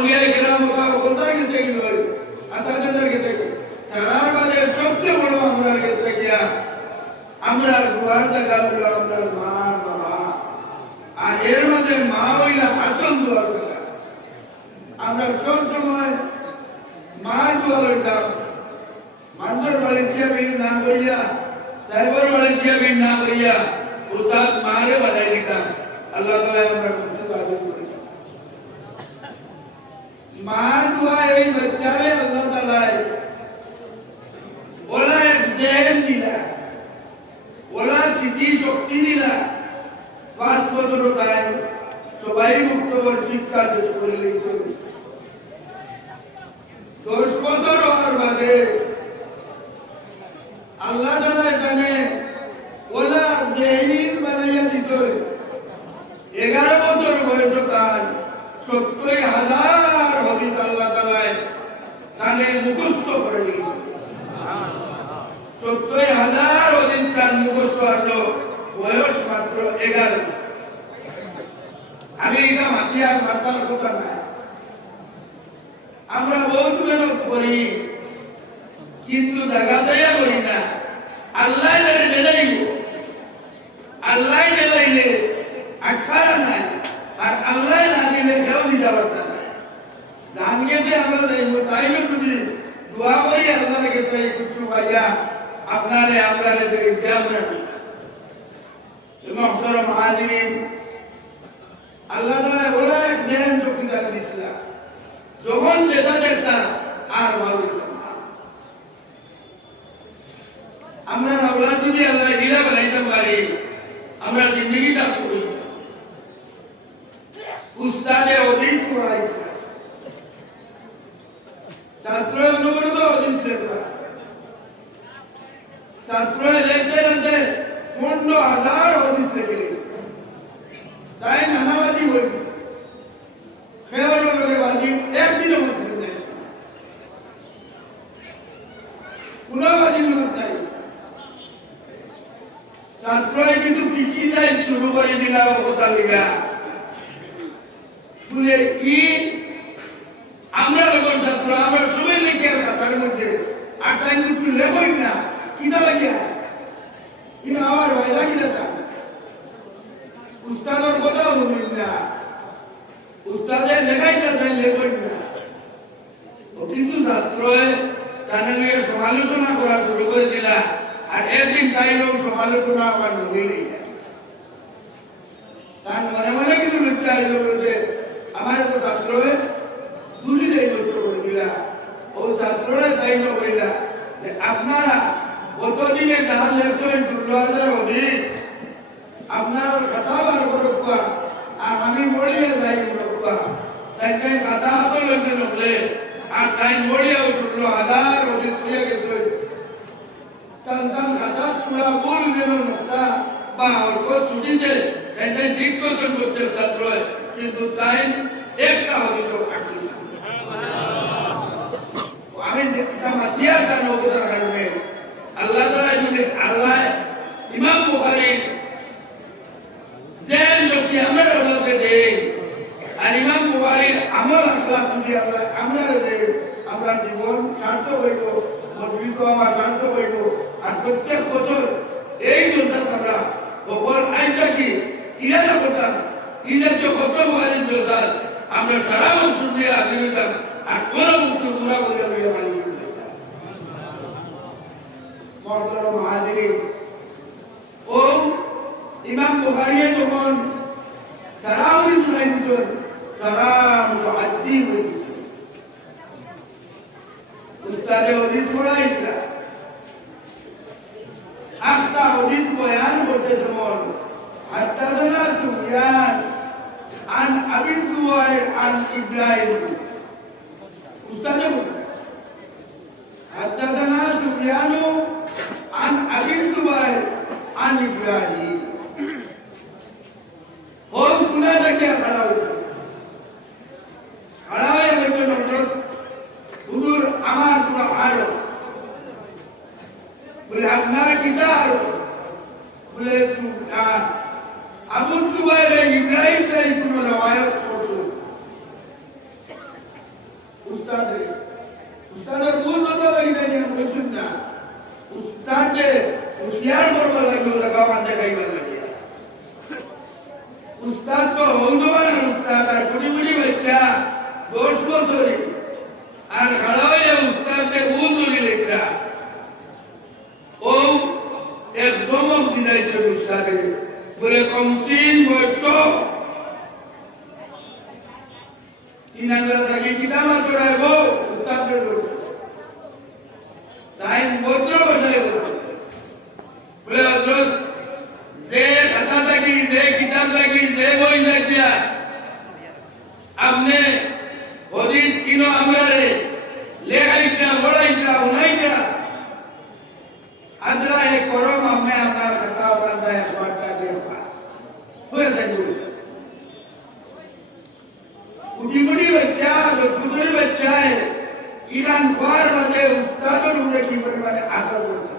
আউলিয়া কেরাম ওদের কাছে গেল আচার্যদের কাছে সারার বাদে সবচেয়ে বড় আমরা কাছে গিয়া আমরা দুয়ার জায়গা হলো আমরা মা বাবা আর এর মাঝে মা হইলা আসল দুয়ার জায়গা আমরা সব সময় মা দুয়ার হইতাম মানুষের বাড়ি দিয়ে বিন না করিয়া সাহেবের বাড়ি দিয়ে বিন না করিয়া উস্তাদ মারে বানাই দিতাম আল্লাহ তাআলা আমরা খুশি আদর করি মা দুয়া এই বাচ্চারে আল্লাহ তাআলা ওলা এক জেন দিলা ওলা স্মৃতি শক্তি দিলা 5 বছর টাইম সবাই মুক্তবর শিক্ষা শেষ করে লিখছে 10 বছর হওয়ার বাদে আল্লাহ তাআলা জানে ওলা জেহিন বানাইয়া দিত 11 বছর বয়স তার 70,000 হাদিস আল্লাহ তাআলা তাকে মুখস্থ করে দিয়েছে 70,000 হাদিস তার মুখস্থ হলো বয়স মাত্র 11 আমি এটা মাতিয়া মাতার কথা না আমরা বহুত মেহনত করি কিন্তু জায়গা জায়গা করি না আল্লাহ জানে জেলাইব আল্লাহ জেলাইলে আঠারা নাই আর আল্লাহ না দিলে কেউ দিতে পারত না জানিয়ে যে আমরা যাইব তাইলে যদি দোয়া করি আল্লাহর কাছে কিছু ভাইয়া আপনারে আমরারে দিয়েছি আমরা মুহতারাম হাজিরিন আল্লাহ তাআলা ওরা এক জ্ঞান শক্তি দান দিয়েছিলেন যখন যেটা যেটা আর ভালো আমরা আওলাদ যদি আল্লাহ হিলা বানাইতে পারি আমরা জিন্দগিটা করি উস্তাদে ওদিন পড়াই ছাত্র অনুগত ওদিন লেখা ছাত্র লেখতে 15,000 ওদিন লেখে তাই নানাবাজি বলি খেয়াল করে বাজি একদিনও বলতে পুনঃবাজি নাই ছাত্ররা কিন্তু পিটি যাই শুরু করে দিলা কথা লিগা বলে কি আমরা যখন ছাত্র আমরা সবাই লিখে খাতার মধ্যে আর তাই কিন্তু লেখই না কিনা লাগিয়া কিনা আমার ভয় লাগি না উস্তাদের কথা বলবেন না উস্তাদের লেখাইটা তাই লেখই না কিছু ছাত্র তাদের নিয়ে সমালোচনা করা শুরু করে দিলা আর একদিন চাইলেও সমালোচনা আবার নদীই তার মনে মনে কিছু লিখতে আইল বলতে আমার তো ছাত্র দুটি যাই নষ্ট করে দিলা ও ছাত্ররা চাইল কইলা যে আপনারা গতদিনে যারা লেখছেন 16,000 অধিক আপনারা খাতা বার করবা আর আমি মরিয়া যাই করবা তাই তাই খাতা হাতে লইতে নকলে আর তাই মরিয়াও 16,000 অধিক হয়ে গেছে তান খাতা চূড়া বল যেন নকটা বা অল্প ছুটিছে তাই তাই ঠিক কোশ্চেন করতে ছাত্র কিন্তু তাই একটা হইল কাটি আমি যেটা মাতিয়া জানো ওটা রাখবে আল্লাহ তাআলা যদি আল্লাহ ইমাম বুখারী যে যদি আমরা বলতে দেই আর ইমাম বুখারীর আমল আখলাক যদি আল্লাহ আমরা দেই আমরা জীবন সার্থক হইব মজলিস আমার সার্থক হইব আর প্রত্যেক বছর এই জোরদার আমরা ওপর আইটা কি ইরাদা করতাম ইরাদা যে কত বুখারীর জোরদার আমরা সারা বছর দিয়ে আবিরতাম আর কোন মুক্ত গুনাহ করে লইয়া মানি মুহতারাম হাজিরিন ও ইমাম বুখারী যখন সারাউল শুনাইতেন সারা মুআদ্দিন হইতেন উস্তাদে হাদিস পড়াইছিলেন আখতা হাদিস বয়ান করতে সময় হাদাসানা সুফিয়ান عن أبي الزبير عن إبراهيم أستاذ حدثنا سفيان عن أبي الزبير عن إبراهيم هو كنا ذكي خلاص خلاص يا بني نقول حضور أمار تبع حاله بالأبناء كتار بال আবু সুবাইর ইব্রাহিম তাই কোন রওয়ায়াত করতো উস্তাদের ভুল কথা লাগি না যেন বুঝুন না উস্তাদে হুঁশিয়ার করবার লাগবে লাগাও আনতে গাইবার লাগে উস্তাদ তো হৌদমান উস্তাদ আর কোটি কোটি বাচ্চা 10 বছরে আর খাড়া হয়ে উস্তাদে ভুল ধরি লেখা ও একদম দিনাইছে উস্তাদে বলে কমচিন বৈঠক ইনানদার সাকি কিতাবা করাইব উস্তাদের তাই ভদ্র ভাষায় বলে হযরত যে খাতা থাকি যে কিতাব থাকি যে বই থাকিয়া আপনি হদিস কিনো আমরারে লেখাইছা পড়াইছা উনাইছা আজরা এ করম আমি আপনার কথা বলতে একবারটা দেখা হয়ে থাকবে কুটি बच्चा जो कुटी बच्चा है ईरान बार बाते उस्तादों ने की परिमाणे आशा करता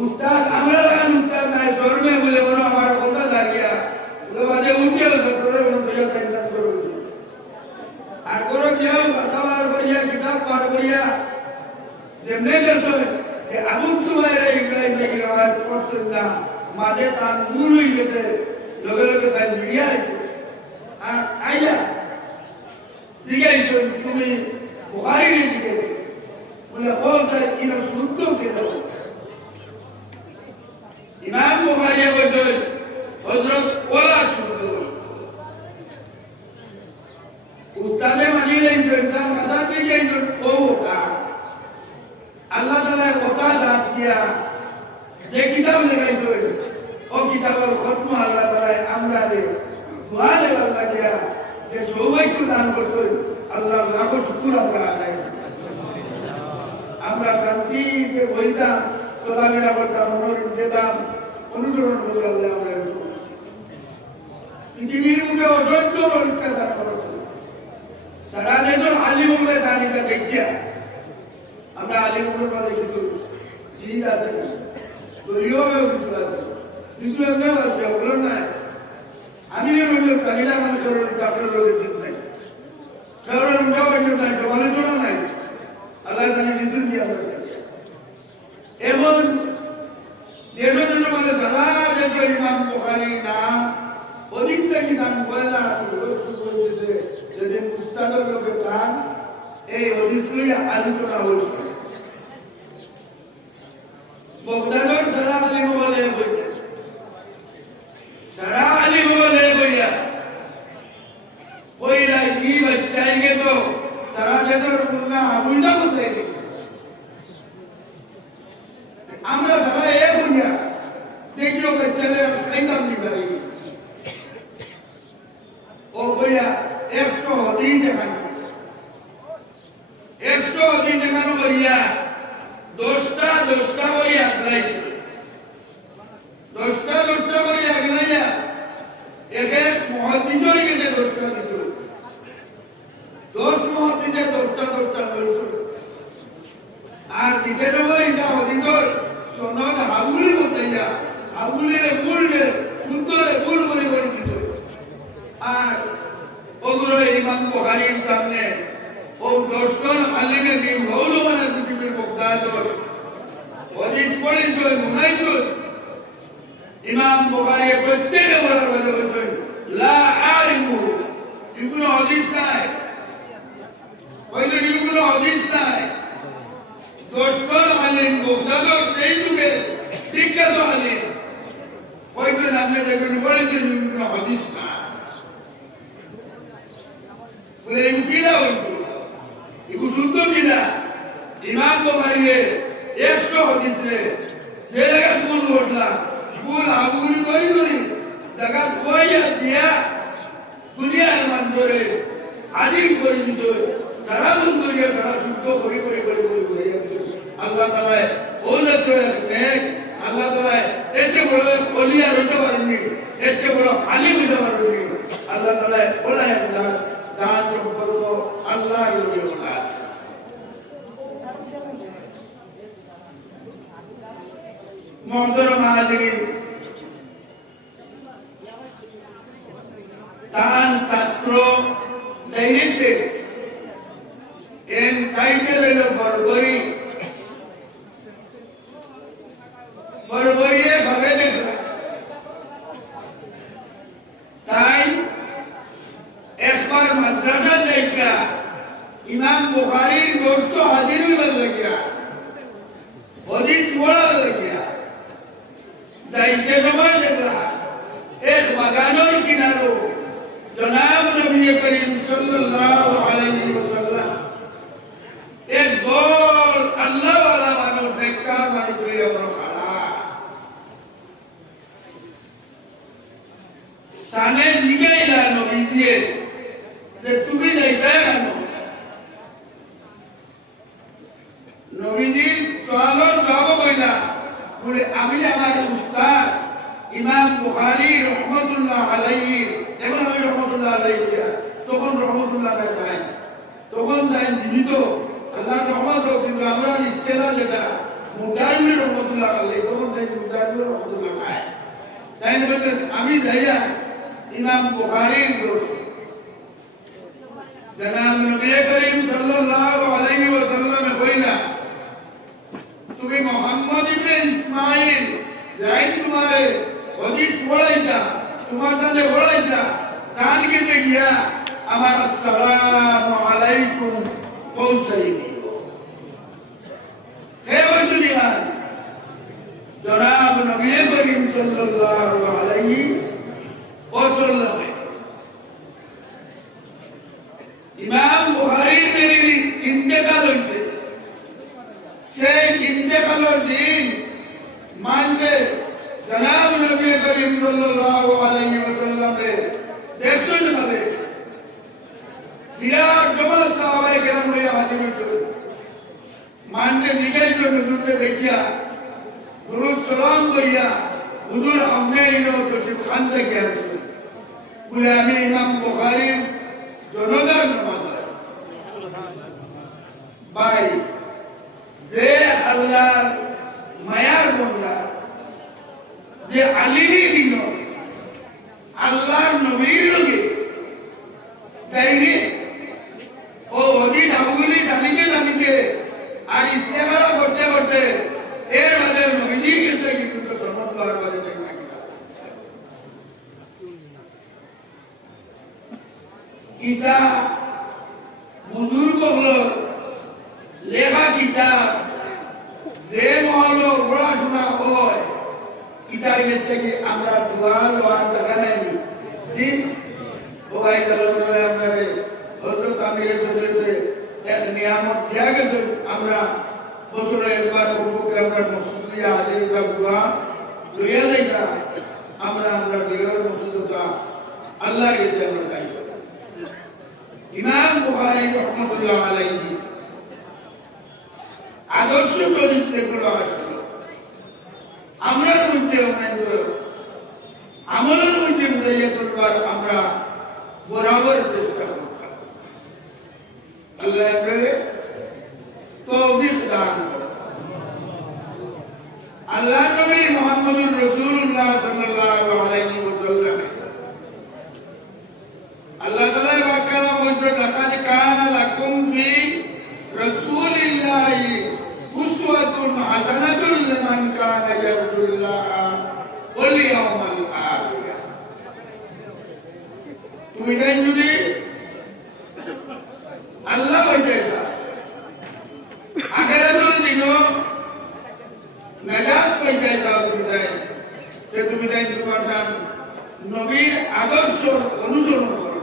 उस्ताद अमरान उस्ताद ना शोर में बोले बोलो हमारा होता था क्या वो बाते उनके तो थोड़े वो भैया करना करो আর করো কেউ কথাবার করিয়া কিতাব পার করিয়া যেমনে দেখো যে আবু সুমাইরা ইব্রাহিম থেকে রাওয়াত করছেন না মাঝে তার মূল হয়ে গেছে লগে লগে তার মিডিয়া আছে আর আইয়া জিজ্ঞাসা তুমি বুখারী লিখে বলে বলছে ইনো শুদ্ধ কেন ইমাম বুখারী বলছে হযরত ওলা শুদ্ধ উস্তাদে মানিলে ইনসান কথা থেকে ইনসান ওটা আল্লাহ তাআলা কথা দান দিয়া যে কিতাব লেখাইছে ও কিতাবের খতম আল্লাহ তাআলা আমরা দে দোয়া দেওয়ার লাগিয়া যে সৌভাগ্য দান করতো আল্লাহর লাখো শুকর আমরা আদায় আমরা শান্তিতে বইতাম চলাফেরা করতাম মনোরঞ্জন যেতাম অনুসরণ করে আল্লাহ আমরা পৃথিবীর মুখে অসংখ্য পরীক্ষা দান করেছে সারা দেশের আলিমুলের তালিকা দেখিয়া আমরা আলিমুলের মাঝে কিন্তু শহীদ আছে দলীয়ভাবেও কিছু আছে কিছু এমনি আছে ওগুলো নাই আমি যে তালিকা মানুষের আপনার লোকের চিন্তা নাই কারণ উঠা পর্যন্ত নাই সমালোচনা নাই আল্লাহ তাআলা রিজিক দিয়া এবং দেশের মানে সারা দেশের ইমাম বুখারীর নাম অধিক থেকে নাম পয়লা বলতেছে যেদিন উস্তাদের লোকে প্রাণ এই হদিসগুলি আলোচনা হয়েছে বগদাদের সারা আলিম বলে বইয়া সারা আলিম বলে বইয়া বইরা কি বাচ্চাইগে তো সারা দেশের না আবুলদা বলতে আমরা সবাই এ বইয়া দেখিও বাচ্চাদের খাইতাম নি পারি ও বইয়া 100 হদিস এখানে 100 হদিস এখানে বইয়া 10টা বইয়া আলাইছে 10টা বইয়া আলাইয়া এক মুহাদ্দিসের কাছে 10টা দিত 10 মুহাদ্দিসে 10টা লইছে আর দিতে দেবো এটা হদিসের সনদ হাবুল বলতে যা হাবুলের মূলকে সুন্দর মূল করে দিত আর ওগুলো ইমাম বুখারীর সামনে ও 10 জন আলিমের দিন হলো মানে পৃথিবীর মুক্তাদর হদিস পড়েছ মুনাইছ ইমাম বুখারী প্রত্যেকে বলার বলছে লা আলিমু এগুলো হদিস নাই ওইগুলো এগুলো হদিস নাই 10 জন আলিম মুক্তাদর সেই যুগে বিখ্যাত আলিম ওইগুলো আপনি দেখবেন বলেছেন এগুলো হদিস না বলে এগুলা এগুলো শুদ্ধ কিনা ইমাম বুখারীর 100 হাদিসে যে জায়গায় ভুল ঘটলা ভুল আবুলি করি জায়গা বইয়া দিয়া দুনিয়ার মাধ্যমে আজিম করে দিত সারা দুনিয়া সারা শুদ্ধ করে আল্লাহ তাআলা ওলাতে নেক আল্লাহ তাআলা এতে বড় ওলিয়া হতে পারেনি এতে বড় আলিম হতে পারেনি আল্লাহ তাআলা ওলাই আল্লাহ দান করো আল্লাহ রবিউল্লাহ মুহতারাম হাজিরিন তান ছাত্র দায়িত্বে তানে জিগাইলা নবীজিয়ে যে তুমি যাইতা কেন? নবীজি সওয়ালের জবাব কইলা বলে আমি আমার উস্তাদ ইমাম বুখারী রাহমাতুল্লাহ আলাইহি, এখন আমি রাহমাতুল্লাহ আলাইহি তখন রাহমাতুল্লাহ নাই, তখন তাই জীবিত আল্লাহ রহমত, কিন্তু আমরা ইস্তেলা যেটা মুজাহিদ রহমতুল্লাহ আলাইহি, তখন তাই মুজাহিদ রহমতুল্লাহ নাই। তাই বলতে আমি যাইয়া ইমাম বুখারীর জনাব নবী করিম সাল্লাল্লাহু আলাইহি ওয়াসাল্লাম কইলা তুমি মুহাম্মদ ইবনে ইসমাঈল যাই তোমারে হাদিস পড়াইতা, তোমার কাছে পড়াইতা, তার কাছে গিয়া আমার আসসালামু আলাইকুম পৌঁছাই দিও। হে ওয়াজুলিয়ান জনাব নবী করিম সাল্লাল্লাহু আলাইহি ওয়াসাল্লাম ইমাম বুখারীর যিনি ইন্তেকাল হইছে, সেই ইন্তেকালের দিন মানছে জনাব নবী করিম সাল্লাল্লাহু আলাইহি ওয়াসাল্লামে দেখতে যাবে বিরাট জমাত সাহাবায়ে কেরাম হয়ে হাজির হইছে। মানছে জিজ্ঞাসা করে হুজুরকে দেখিয়া দুরূদ সালাম করিয়া হুজুর আপনি ইনো তশরিফ খান থেকে আসছেন বলে আমি ইমাম বুখারীর জনগণ ভাই যে আল্লাহর মায়ার বন্ধা, যে আলিমি দিন আল্লাহর নবীর লগে তাইনি ও হদিস আমগুলি জানিতে জানিতে আর ইস্তেমারা করতে করতে এর মাঝে নবীজি কিন্তু কিন্তু সর্বত্র করে ইটা বুজুর্গ হলো লেখা কিতাব যে মহল পড়াশোনা হয় এটা থেকে আমরা দোয়ার ওয়ার দেখা নাই দিন ওই জলবায়ু আমাদের হযরত আমিরের সাথে এক নিয়ামত দেয়া গেছে, আমরা বছরে একবার প্রভুকে আমরা মসজিদে হাজির দোয়া লইয়া যাইতা, আমরা দিলের মসজিদটা আল্লাহ গেছে আমরা গাই। ইমাম বুখারী রাহমাতুল্লাহ আলাইহি আদর্শ চরিত্রে গুলো আসছিল, আমরা মধ্যে আমলের মধ্যে ঘুরাইয়া করবার আমরা বরাবর চেষ্টা করতাম। আল্লাহ আমাদের তৌফিক দান করুন। আল্লাহ নবী মুহাম্মদুর রাসূলুল্লাহ সাল্লাল্লাহু আলাইহি ওয়াসাল্লাম আল্লাহ তাআলা বাকারা বলতে লাকাদ কানা লাকুম ফি রাসূলিল্লাহি উসওয়াতুন হাসানাতুন লিমান কানা ইয়ারজুল্লাহ ওয়াল ইয়াওমাল আখির। তুমি জানেন যদি আল্লাহ বলতে আখিরাতুল দিনও নাজাত পাইতে যাও তুমি তাই তোমার নবীর আদর্শ অনুসরণ করো,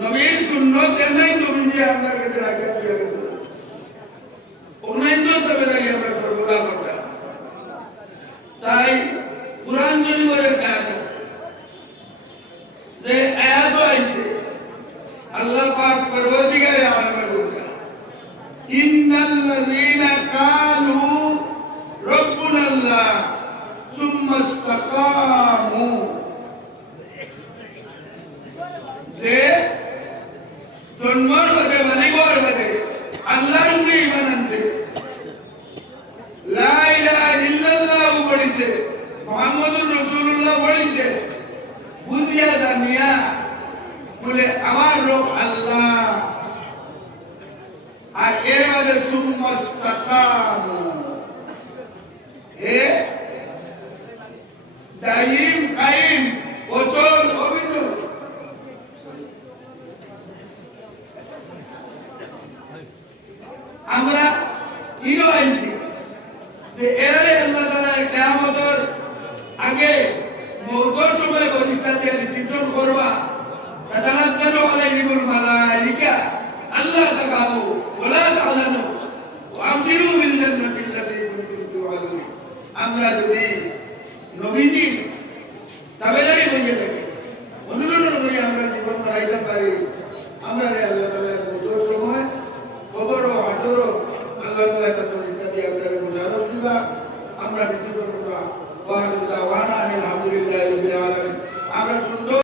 নবীর সুন্নত জানাই তুমি যে আপনার কাছে রাখা দিয়ে গেছে অন্যান্য তবে লাগে আমরা সর্বদা করতাম। তাই কুরআন শরীফের আয়াত যে আয়াত আছে আল্লাহ পাক পরবর্তীকালে আমাদের বলছেন ইন্নাল্লাযীনা কানু রাব্বুনাল্লাহ সুম্মা ইসতাকামু, যে জন্মর বাদে মানিবার বাদে আল্লাহর উপরে ঈমান আনছে, লা ইলাহা ইল্লাল্লাহ পড়িছে, মুহাম্মদুর রাসূলুল্লাহ পড়িছে, বুঝিয়া জানিয়া বলে আমার রব আল্লাহ, আর এর মাঝে সুম্মা ইসতাকামু এ দায়ীম কায়েম অচল অবিচল। আমরা ইনো আইছি যে এরারে আল্লাহ তাআলা কিয়ামতের আগে মওতের সময় পরিষ্কারকে ডিসিশন করবা, তাতানাজ্জালু আলাইহিমুল মালাইকা আল্লাহ তাকাবু ওয়ালা তাহজানু ওয়া আবশিরু বিল জান্নাতি আল্লাতী কুনতুম তুআদুন। আমরা যদি নবীজি তবে আমরা সুন্দর